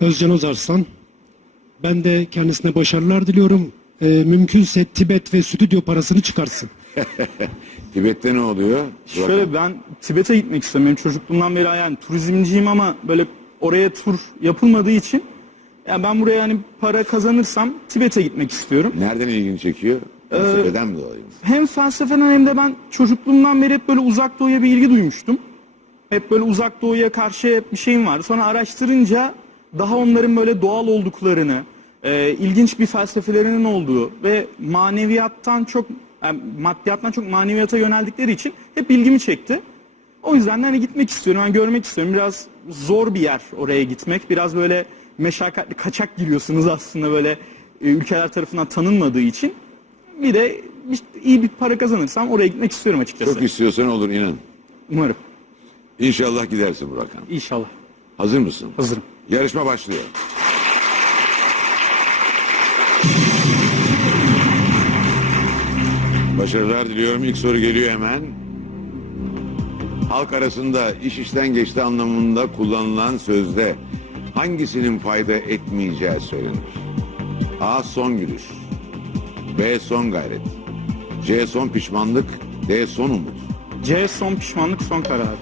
Özcan Ozarslan. Ben de kendisine başarılar diliyorum. Ee, mümkünse Tibet ve stüdyo parasını çıkarsın. Tibet'te ne oluyor? Şöyle ben Tibet'e gitmek istemiyorum. Çocukluğumdan beri yani turizmciyim ama böyle oraya tur yapılmadığı için yani ben buraya yani para kazanırsam Tibet'e gitmek istiyorum. Nereden ilgini çekiyor? Ee, Felsefeden mi dolayı? Hem felsefeden hem de ben çocukluğumdan beri hep böyle uzak doğuya bir ilgi duymuştum. Hep böyle uzak doğuya karşı hep bir şeyim vardı. Sonra araştırınca daha onların böyle doğal olduklarını, e, ilginç bir felsefelerinin olduğu ve maneviyattan çok, yani maddiyattan çok maneviyata yöneldikleri için hep ilgimi çekti. O yüzden de hani gitmek istiyorum, yani görmek istiyorum. Biraz zor bir yer oraya gitmek. Biraz böyle meşakkatli, kaçak giriyorsunuz aslında böyle e, ülkeler tarafından tanınmadığı için. Bir de işte iyi bir para kazanırsam oraya gitmek istiyorum açıkçası. Çok istiyorsan olur inan. Umarım. İnşallah gidersin Burakhan. İnşallah. Hazır mısın? Hazırım. Yarışma başlıyor. Başarılar diliyorum. İlk soru geliyor hemen. Halk arasında iş işten geçti anlamında kullanılan sözde hangisinin fayda etmeyeceği söylenir? A. Son gülüş. B. Son gayret. C. Son pişmanlık. D. Son umut. C son pişmanlık son karar.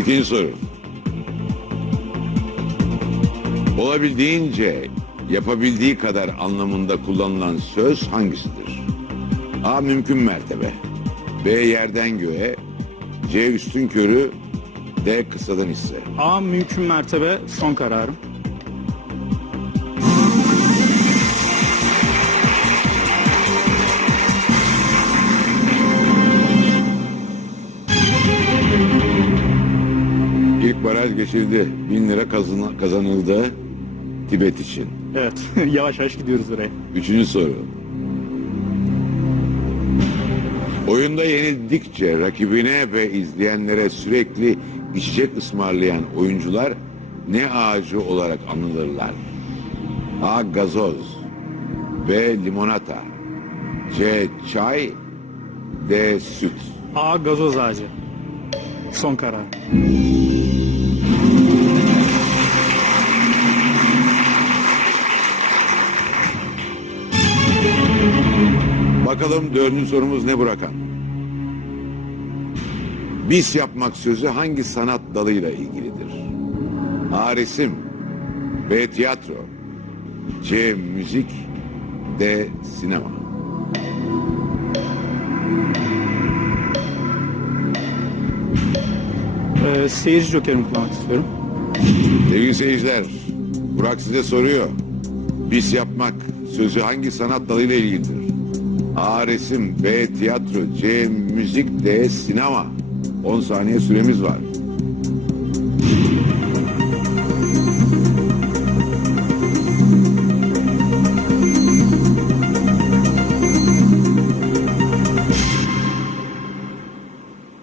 İkinci soru. Olabildiğince yapabildiği kadar anlamında kullanılan söz hangisidir? A. Mümkün mertebe. B. Yerden göğe. C. Üstün körü. D. Kısadan hisse. A mümkün mertebe son kararım. Baraj geçildi. Bin lira kazan- kazanıldı Tibet için. Evet yavaş yavaş gidiyoruz oraya. Üçüncü soru. Oyunda yenildikçe rakibine ve izleyenlere sürekli içecek ısmarlayan oyuncular ne ağacı olarak anılırlar? A. Gazoz B. Limonata C. Çay D. Süt A gazoz ağacı. Son karar. Bakalım dördüncü sorumuz ne Burakan? Bis yapmak sözü hangi sanat dalıyla ilgilidir? A. Resim B. Tiyatro C. Müzik D. Sinema Ee, seyirci jokerimi kullanmak istiyorum. Sevgili seyirciler, Burak size soruyor. Bis yapmak sözü hangi sanat dalıyla ilgilidir? A. Resim B. Tiyatro C. Müzik D. Sinema 10 saniye süremiz var.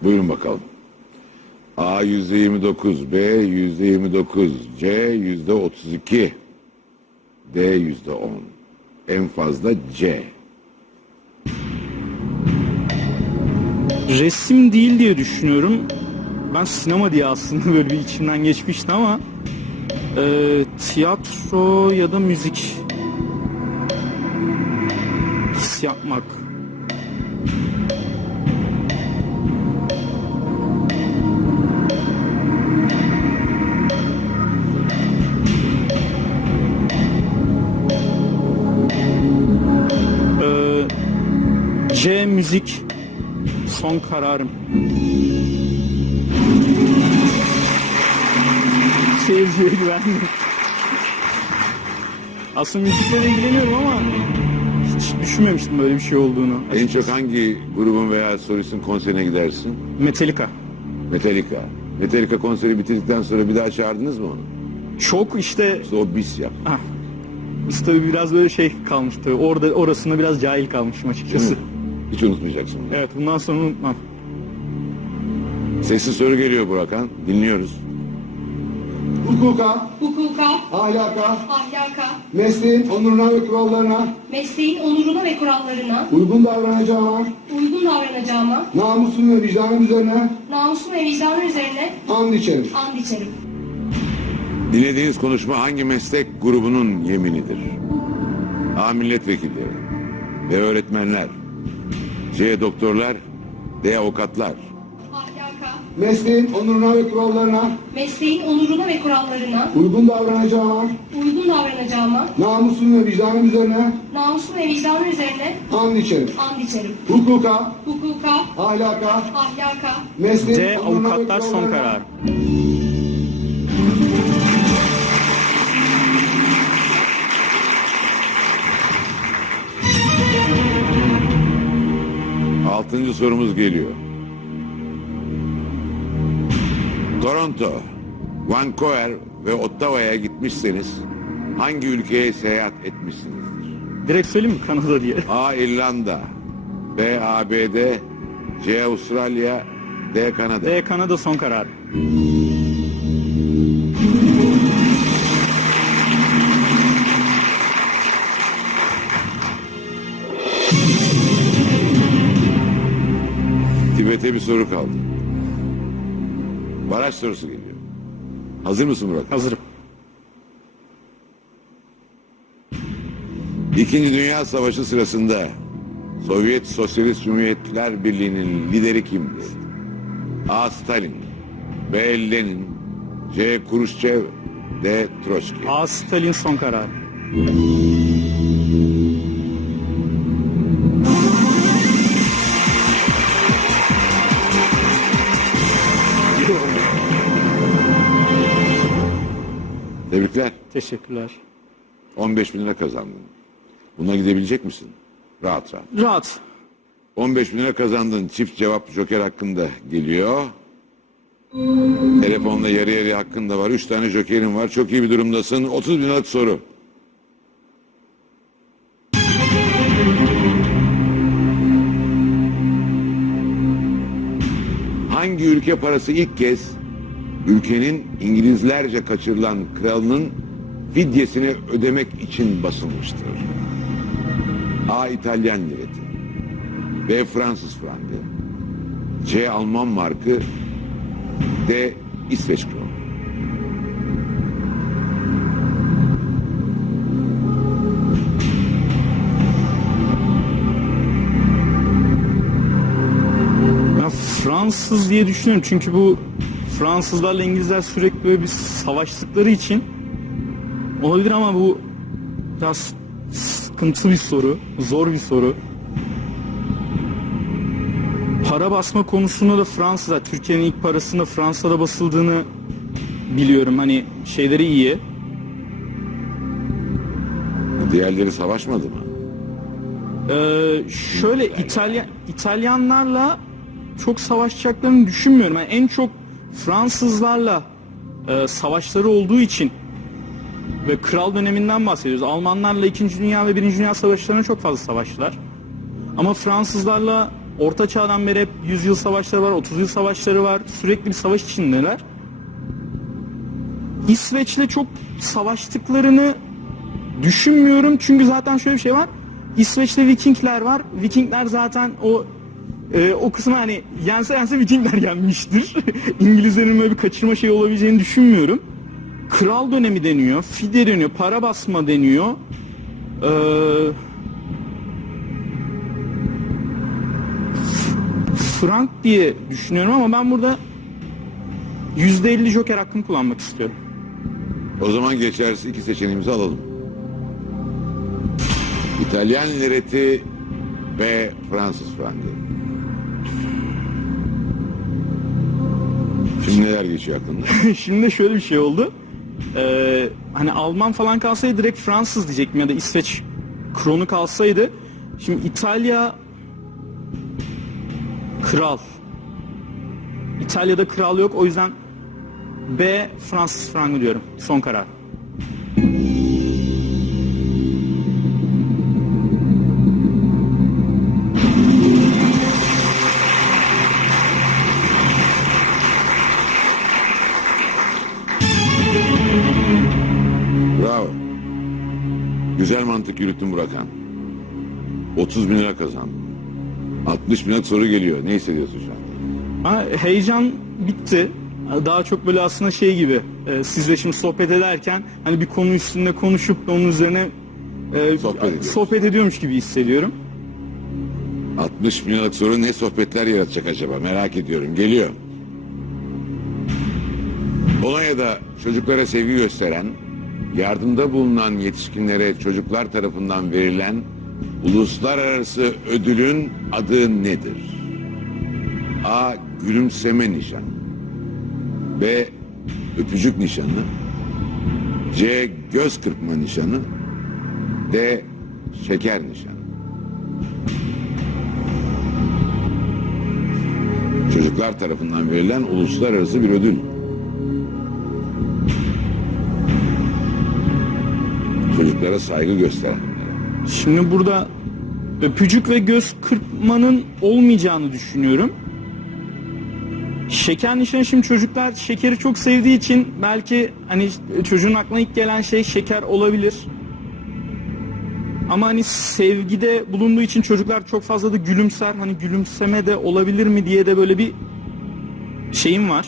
Buyurun bakalım. A yüzde 29, B yüzde 29, C yüzde 32, D yüzde 10. En fazla C. Resim değil diye düşünüyorum. Ben sinema diye aslında böyle bir içimden geçmişti ama e, tiyatro ya da müzik his yapmak. Müzik son kararım. Seyirciye güvendim. Aslında müzikle ilgileniyorum ama hiç düşünmemiştim böyle bir şey olduğunu. En çok hangi grubun veya solistin konserine gidersin? Metallica. Metallica. Metallica konseri bitirdikten sonra bir daha çağırdınız mı onu? Çok işte İşte o bis yap. ah, biz tabii biraz böyle şey kalmış tabii. Orada orasında biraz cahil kalmışım açıkçası. Hiç unutmayacaksın. bunu. Evet bundan sonra unutmam. Sesli soru geliyor Burakan. Dinliyoruz. hukuka, hukuka, ahlaka, ahlaka, mesleğin onuruna ve kurallarına mesleğin onuruna ve kurallarına uygun davranacağıma, uygun davranacağıma, namusum ve vicdanım üzerine namusum ve vicdanım üzerine and içerim. and içerim. Dinlediğiniz konuşma hangi meslek grubunun yeminidir? A. Milletvekilleri B. Öğretmenler C. Doktorlar D. Avukatlar Ahlaka, Mesleğin onuruna ve kurallarına mesleğin onuruna ve kurallarına uygun davranacağıma, uygun davranacağıma, namusum ve vicdanım üzerine namusum ve vicdanım üzerine and içerim. and içerim. Hukuka, Hukuka, ahlaka, ahlaka, mesleğin C. onuruna ve Avukatlar son kurallarına karar. Altıncı sorumuz geliyor. Toronto, Vancouver ve Ottawa'ya gitmişseniz hangi ülkeye seyahat etmişsinizdir? Direkt söyleyeyim mi Kanada diye? A. İrlanda B. ABD C. Avustralya D. Kanada D. Kanada son karar. Bir soru kaldı. Baraj sorusu geliyor. Hazır mısın Murat? Hazırım. İkinci Dünya Savaşı sırasında Sovyet Sosyalist Cumhuriyetler Birliği'nin lideri kimdi? A. Stalin B. Lenin C. Khrushchev D. Troçki A. Stalin son karar. Teşekkürler. 15 bin lira kazandın. Buna gidebilecek misin? Rahat rahat. Rahat. 15 bin lira kazandın. Çift cevap joker hakkında geliyor. Telefonla yarı yarıya hakkında var. 3 tane jokerin var. Çok iyi bir durumdasın. 30 bin liralık soru. Hangi ülke parası ilk kez ülkenin İngilizlerce kaçırılan kralının fidyesini ödemek için basılmıştır? A. İtalyan lireti B. Fransız frangı C. Alman markı D. İsveç kronu Fransız diye düşünüyorum çünkü bu Fransızlarla İngilizler sürekli böyle bir savaştıkları için olabilir ama bu biraz sıkıntı bir soru, zor bir soru. Para basma konusunda da Fransızlar, Türkiye'nin ilk parasında Fransa'da basıldığını biliyorum. Hani şeyleri iyi. Diğerleri savaşmadı mı? Ee, şöyle İtalya İtalyanlarla çok savaşacaklarını düşünmüyorum. Yani en çok Fransızlarla e, savaşları olduğu için ve kral döneminden bahsediyoruz. Almanlarla 2. Dünya ve 1. Dünya savaşlarına çok fazla savaştılar. Ama Fransızlarla Orta Çağ'dan beri hep 100 yıl savaşları var, 30 yıl savaşları var. Sürekli bir savaş içindeler. İsveç'le çok savaştıklarını düşünmüyorum çünkü zaten şöyle bir şey var. İsveç'te Vikingler var. Vikingler zaten o e, o kısmı hani yense yense Vikingler yenmiştir. İngilizlerin böyle bir kaçırma şey olabileceğini düşünmüyorum. Kral dönemi deniyor, fide deniyor, para basma deniyor. Ee, Frank diye düşünüyorum ama ben burada %50 joker hakkımı kullanmak istiyorum. O zaman geçersiz iki seçeneğimizi alalım. İtalyan lireti ve Fransız frangı. Şimdi neler geçiyor aklında? Şimdi şöyle bir şey oldu. Ee, hani Alman falan kalsaydı direkt Fransız diyecektim ya da İsveç kronu kalsaydı. Şimdi İtalya kral. İtalya'da kral yok o yüzden B Fransız frangı diyorum. Son karar. Mantık yürüttün Burakan. 30 bin lira kazan. 60 bin lira soru geliyor. Ne hissediyorsun şu an? Ha, heyecan bitti. Daha çok böyle aslında şey gibi e, sizle şimdi sohbet ederken hani bir konu üstünde konuşup da onun üzerine e, Sohbet ediyoruz. sohbet ediyormuş gibi hissediyorum. 60 bin liralık soru ne sohbetler yaratacak acaba merak ediyorum. Geliyor. Polonya'da çocuklara sevgi gösteren, yardımda bulunan yetişkinlere çocuklar tarafından verilen uluslararası ödülün adı nedir? A. Gülümseme nişanı. B. Öpücük nişanı. C. Göz kırpma nişanı. D. Şeker nişanı. Çocuklar tarafından verilen uluslararası bir ödül. Çocuklara saygı gösteren. Şimdi burada öpücük ve göz kırpmanın olmayacağını düşünüyorum. Şeker nişanı şimdi çocuklar şekeri çok sevdiği için belki hani çocuğun aklına ilk gelen şey şeker olabilir. Ama hani sevgide bulunduğu için çocuklar çok fazla da gülümser. Hani gülümseme de olabilir mi diye de böyle bir şeyim var.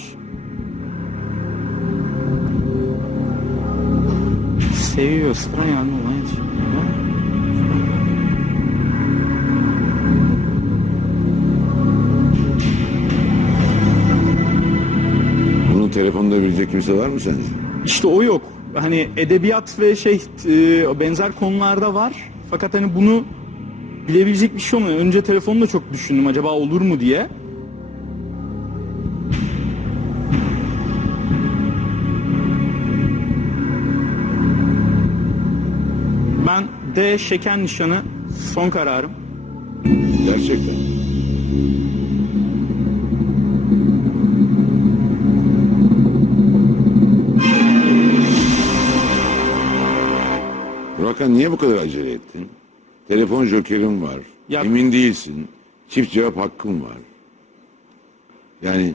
Seviyor sıra yani olay. Bunun telefonda bilecek kimse var mı sence? İşte o yok. Hani edebiyat ve şey e, benzer konularda var. Fakat hani bunu bilebilecek bir şey olmuyor. Önce telefonu da çok düşündüm acaba olur mu diye. D şeker nişanı son kararım. Gerçekten. Rakan niye bu kadar acele ettin? Telefon jokerin var. Ya- Emin değilsin. Çift cevap hakkın var. Yani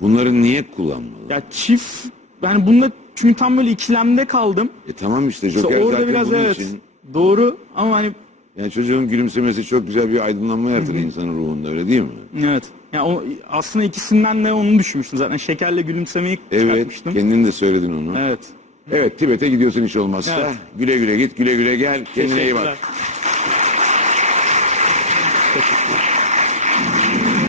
bunları niye kullanmalı? Ya çift ben bunda çünkü tam böyle ikilemde kaldım. E tamam işte joker orada zaten biraz bunun evet için. doğru ama hani Yani çocuğun gülümsemesi çok güzel bir aydınlanma yaratır insanın ruhunda öyle değil mi? Evet. Ya o aslında ikisinden de onu düşünmüştüm zaten. Şekerle gülümsemeyi Evet, çıkartmıştım. kendin de söyledin onu. Evet. Evet, Tibet'e gidiyorsun hiç olmazsa. Evet. Güle güle git, güle güle gel. Kendine iyi bak. Teşekkürler. Teşekkürler.